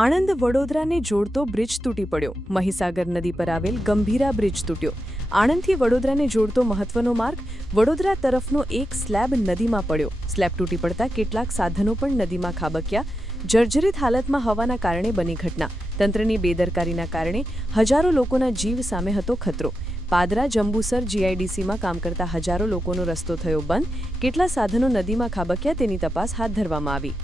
આણંદ વડોદરાને જોડતો બ્રિજ તૂટી પડ્યો. મહીસાગર નદી પર આવેલ ગંભીરા બ્રિજ તૂટ્યો. આણંદથી વડોદરાને જોડતો મહત્વનો માર્ગ વડોદરા તરફનો એક સ્લેબ નદીમાં પડ્યો. સ્લેબ તૂટી પડતા કેટલાક સાધનો પણ નદીમાં ખાબક્યા. જર્જરિત હાલતમાં હોવાના કારણે બની ઘટના. તંત્રની બેદરકારીના કારણે હજારો લોકોના જીવ સામે હતો ખતરો. પાદરા જંબુસર જીઆઈડીસીમાં કામ કરતા હજારો લોકોનો રસ્તો થયો બંધ. કેટલા સાધનો નદીમાં ખાબક્યા તેની તપાસ હાથ ધરવામાં આવી.